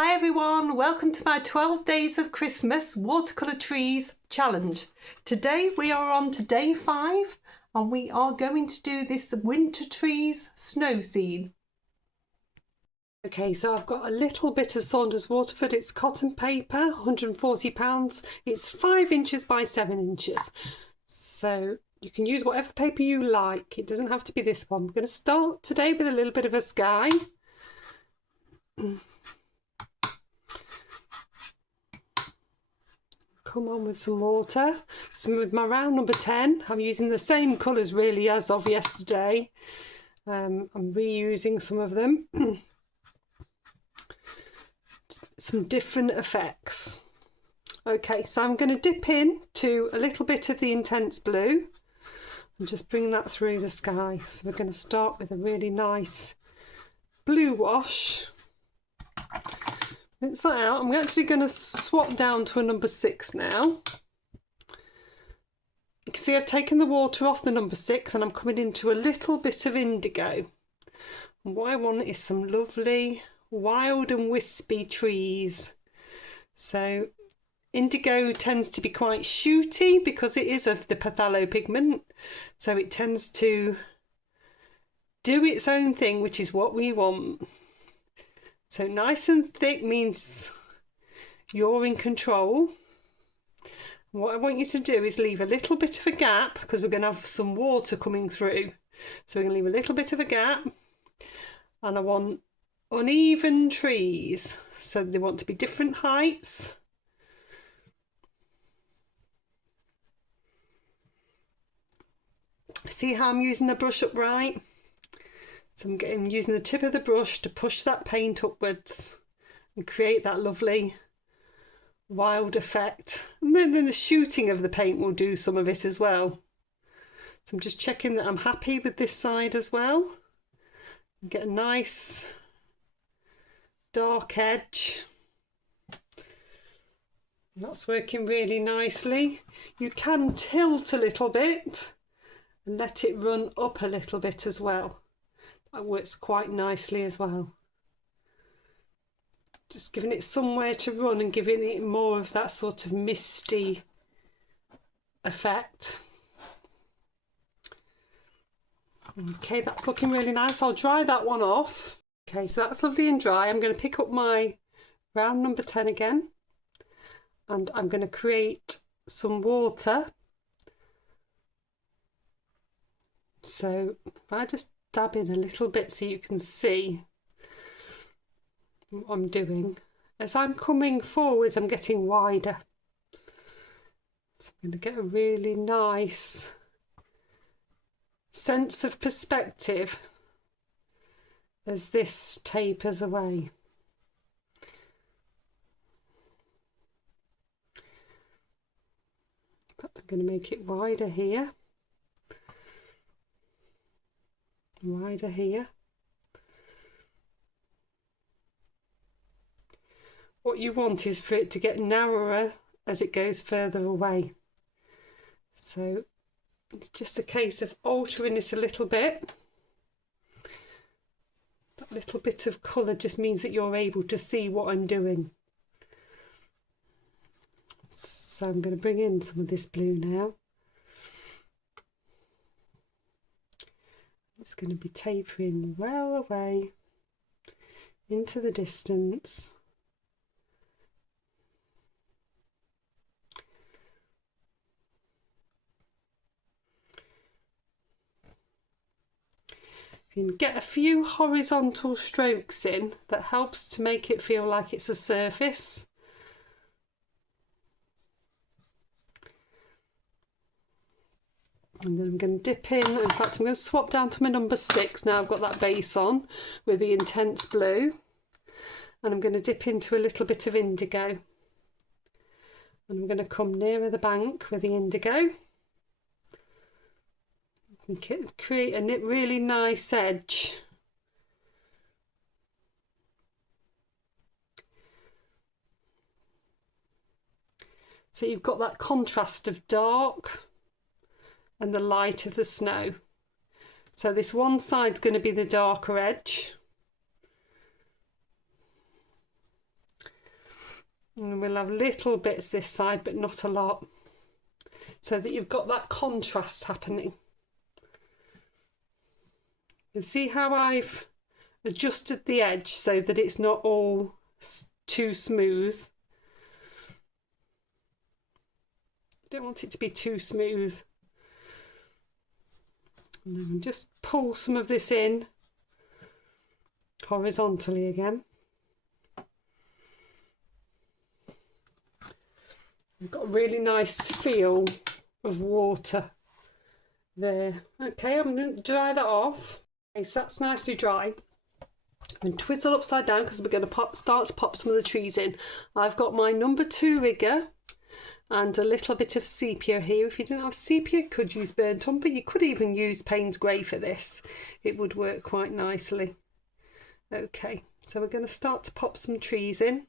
Hi everyone, welcome to my 12 Days of Christmas Watercolour Trees Challenge. Today we are on to day 5 and we are going to do this winter trees snow scene. Okay, so I've got a little bit of Saunders Waterford. It's cotton paper, £140. It's 5 inches by 7 inches. So you can use whatever paper you like. It doesn't have to be this one. We're going to start today with a little bit of a sky. Come on with some water. So with my round number 10, I'm using the same colours really as of yesterday. I'm reusing some of them. Some different effects. Okay, so I'm going to dip in to a little bit of the intense blue and just bring that through the sky. So we're going to start with a really nice blue wash. Rinse that out. I'm actually going to swap down to a number 6 now. You can see I've taken the water off the number 6 and I'm coming into a little bit of indigo. And what I want is some lovely wild and wispy trees. So indigo tends to be quite shooty because it is of the phthalo-pigment. So it tends to do its own thing, which is what we want. So nice and thick means you're in control. What I want you to do is leave a little bit of a gap because we're going to have some water coming through. So we're going to leave a little bit of a gap, and I want uneven trees. So they want to be different heights. See how I'm using the brush upright? So I'm using the tip of the brush to push that paint upwards and create that lovely wild effect. And then the shooting of the paint will do some of it as well. So I'm just checking that I'm happy with this side as well. Get a nice dark edge. That's working really nicely. You can tilt a little bit and let it run up a little bit as well. That works quite nicely as well. Just giving it somewhere to run and giving it more of that sort of misty effect. Okay, that's looking really nice. I'll dry that one off. Okay, so that's lovely and dry. I'm going to pick up my round number 10 again and I'm going to create some water. So if I just dab in a little bit so you can see what I'm doing. As I'm coming forwards, I'm getting wider. So I'm going to get a really nice sense of perspective as this tapers away. But I'm going to make it wider here. Wider here. What you want is for it to get narrower as it goes further away. So it's just a case of altering it a little bit. That little bit of colour just means that you're able to see what I'm doing. So I'm going to bring in some of this blue now. It's going to be tapering well away into the distance. If you can get a few horizontal strokes in, that helps to make it feel like it's a surface. And then I'm going to dip in fact I'm going to swap down to my number 6 now I've got that base on with the intense blue, and I'm going to dip into a little bit of indigo, and I'm going to come nearer the bank with the indigo and create a really nice edge. So you've got that contrast of dark and the light of the snow. So this one side's going to be the darker edge, And we'll have little bits this side, but not a lot, so that you've got that contrast happening. You see how I've adjusted the edge so that it's not all too smooth. I don't want it to be too smooth. And then just pull some of this in horizontally again. We've got a really nice feel of water there. Okay, I'm going to dry that off. Okay, so that's nicely dry. And twizzle upside down because we're going to start to pop some of the trees in. I've got my number 2 rigger and a little bit of sepia here. If you didn't have sepia, you could use burnt umber. You could even use Payne's Grey for this. It would work quite nicely. Okay, so we're going to start to pop some trees in.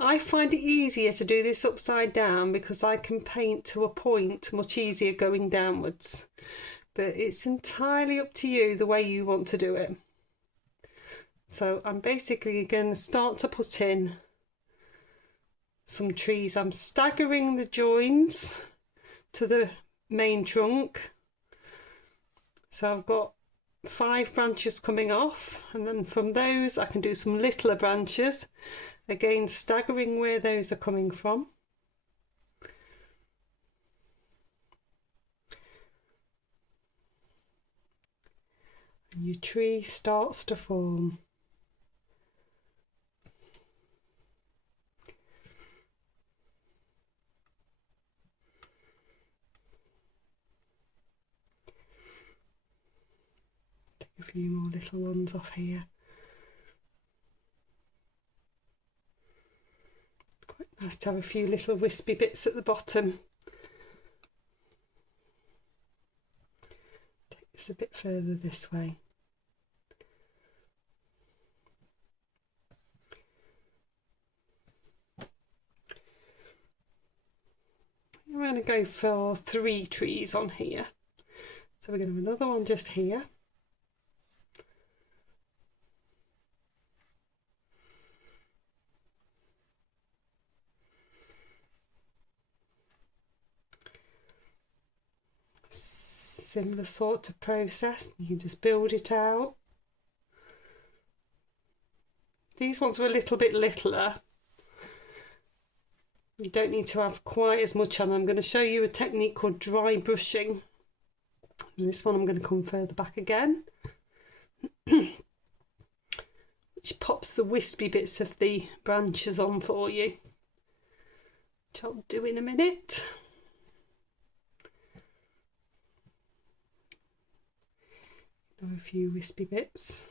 I find it easier to do this upside down because I can paint to a point much easier going downwards. But it's entirely up to you the way you want to do it. So I'm basically going to start to put in some trees. I'm staggering the joins to the main trunk. So I've got 5 branches coming off, and then from those I can do some littler branches. Again, staggering where those are coming from. And your tree starts to form. Take a few more little ones off here. Quite nice to have a few little wispy bits at the bottom. Take this a bit further this way. We're going to go for 3 trees on here. So we're going to have another one just here. Similar sort of process. You can just build it out. These ones were a little bit littler. You don't need to have quite as much on. I'm going to show you a technique called dry brushing. And this one I'm going to come further back again, which pops the wispy bits of the branches on for you, which I'll do in a minute. A few wispy bits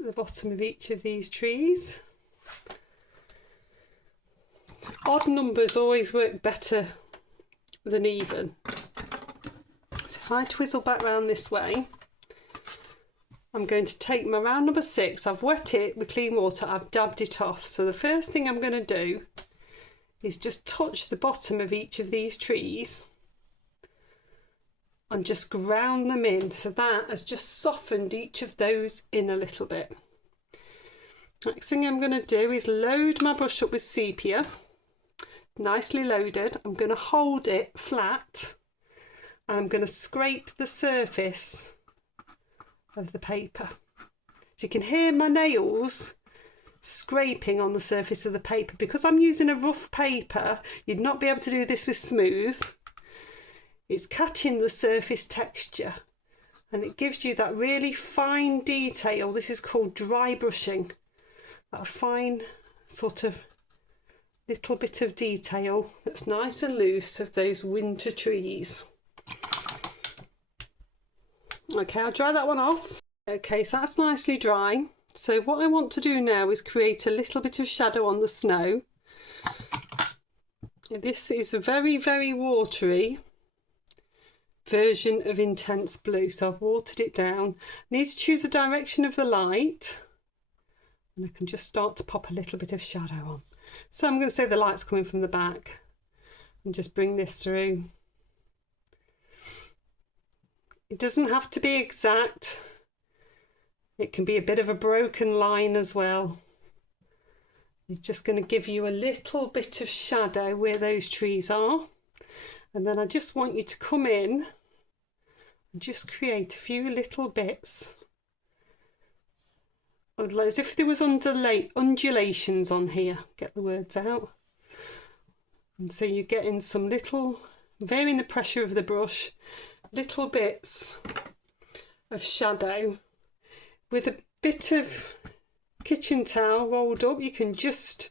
at the bottom of each of these trees. Odd numbers always work better than even. So if I twizzle back round this way, I'm going to take my round number 6. I've wet it with clean water, I've dabbed it off. So the first thing I'm going to do is just touch the bottom of each of these trees and just ground them in. So that has just softened each of those in a little bit. Next thing I'm going to do is load my brush up with sepia, nicely loaded. I'm going to hold it flat and I'm going to scrape the surface of the paper. So you can hear my nails scraping on the surface of the paper. Because I'm using a rough paper, you'd not be able to do this with smooth. It's catching the surface texture and it gives you that really fine detail. This is called dry brushing. That fine sort of little bit of detail that's nice and loose of those winter trees. Okay, I'll dry that one off. Okay, so that's nicely dry. So what I want to do now is create a little bit of shadow on the snow. This is a very, very watery version of intense blue, so I've watered it down. I need to choose the direction of the light and I can just start to pop a little bit of shadow on. So I'm going to say the light's coming from the back and just bring this through. It doesn't have to be exact. It can be a bit of a broken line as well. It's just going to give you a little bit of shadow where those trees are. And then I just want you to come in and just create a few little bits, as if there was undulations on here. Get the words out. And so you're getting some little, varying the pressure of the brush, little bits of shadow with a bit of kitchen towel rolled up. You can just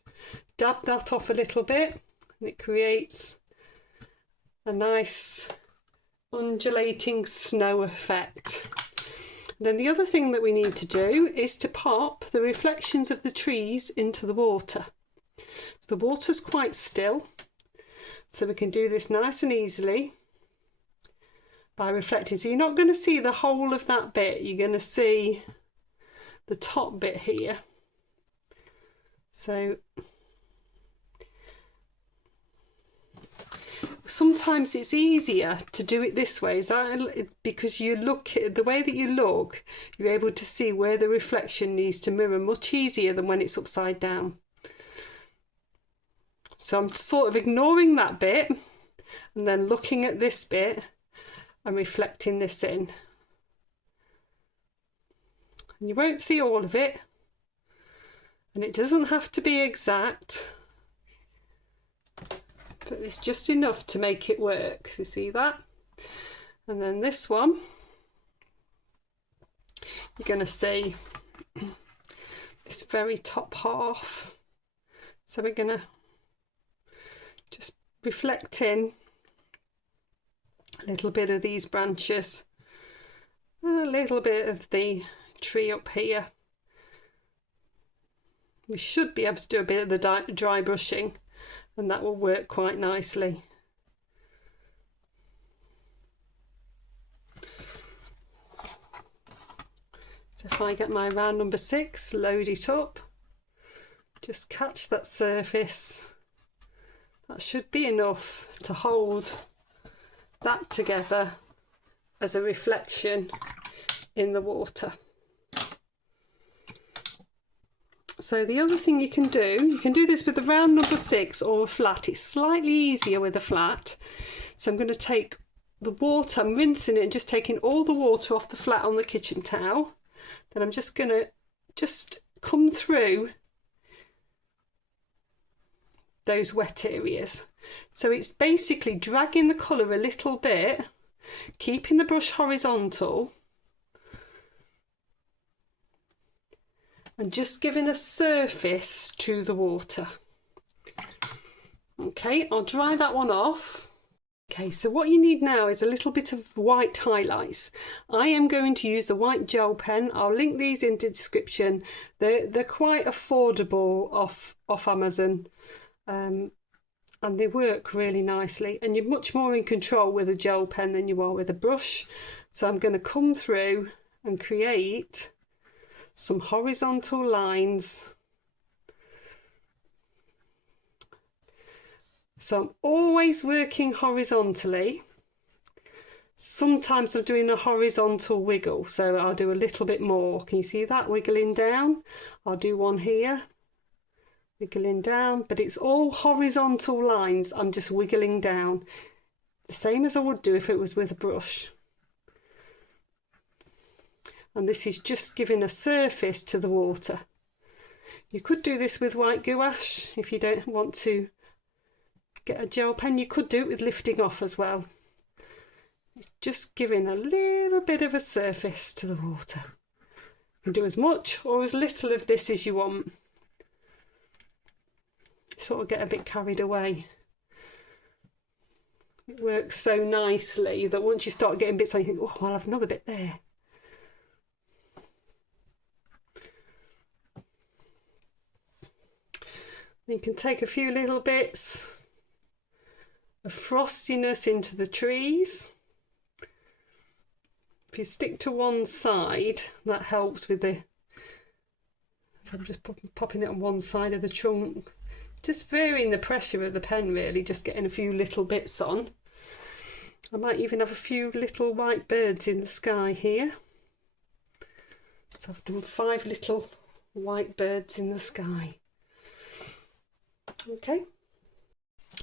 dab that off a little bit and it creates a nice undulating snow effect. Then the other thing that we need to do is to pop the reflections of the trees into the water. So the water's quite still, so we can do this nice and easily by reflecting. So you're not going to see the whole of that bit, you're going to see the top bit here. So sometimes it's easier to do it this way, because you look at the way that you look, you're able to see where the reflection needs to mirror much easier than when it's upside down. So I'm sort of ignoring that bit and then looking at this bit and reflecting this in. And you won't see all of it, and it doesn't have to be exact, but it's just enough to make it work. You see that? And then this one, you're going to see this very top half. So we're going to just reflect in a little bit of these branches, and a little bit of the tree up here. We should be able to do a bit of the dry brushing, and that will work quite nicely. So if I get my round number 6, load it up, just catch that surface, that should be enough to hold that together as a reflection in the water. So the other thing you can do this with the round number 6 or a flat. It's slightly easier with a flat. So I'm going to take the water, I'm rinsing it and just taking all the water off the flat on the kitchen towel. Then I'm just going to come through those wet areas. So it's basically dragging the colour a little bit, keeping the brush horizontal, and just giving a surface to the water. Okay, I'll dry that one off. Okay, so what you need now is a little bit of white highlights. I am going to use a white gel pen. I'll link these in the description. They're quite affordable off Amazon, and they work really nicely. And you're much more in control with a gel pen than you are with a brush. So I'm going to come through and create some horizontal lines. So I'm always working horizontally. Sometimes I'm doing a horizontal wiggle, so I'll do a little bit more. Can you see that wiggling down? I'll do one here, wiggling down, but it's all horizontal lines. I'm just wiggling down, the same as I would do if it was with a brush. And this is just giving a surface to the water. You could do this with white gouache if you don't want to get a gel pen. You could do it with lifting off as well. It's just giving a little bit of a surface to the water. You can do as much or as little of this as you want. Sort of get a bit carried away. It works so nicely that once you start getting bits, you think, oh, I'll have another bit there. You can take a few little bits of frostiness into the trees. If you stick to one side, that helps with the, so I'm just popping it on one side of the trunk, just varying the pressure of the pen really, just getting a few little bits on. I might even have a few little white birds in the sky here. So I've done 5 little white birds in the sky.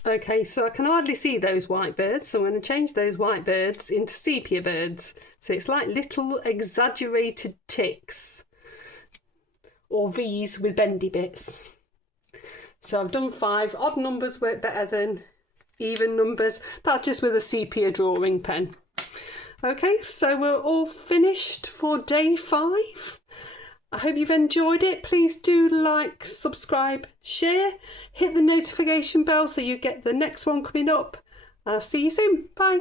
Okay, so I can hardly see those white birds, so I'm going to change those white birds into sepia birds. So it's like little exaggerated ticks, or V's with bendy bits. So I've done 5. Odd numbers work better than even numbers. That's just with a sepia drawing pen. Okay, so we're all finished for day 5. I hope you've enjoyed it. Please do like, subscribe, share, hit the notification bell so you get the next one coming up. I'll see you soon. Bye.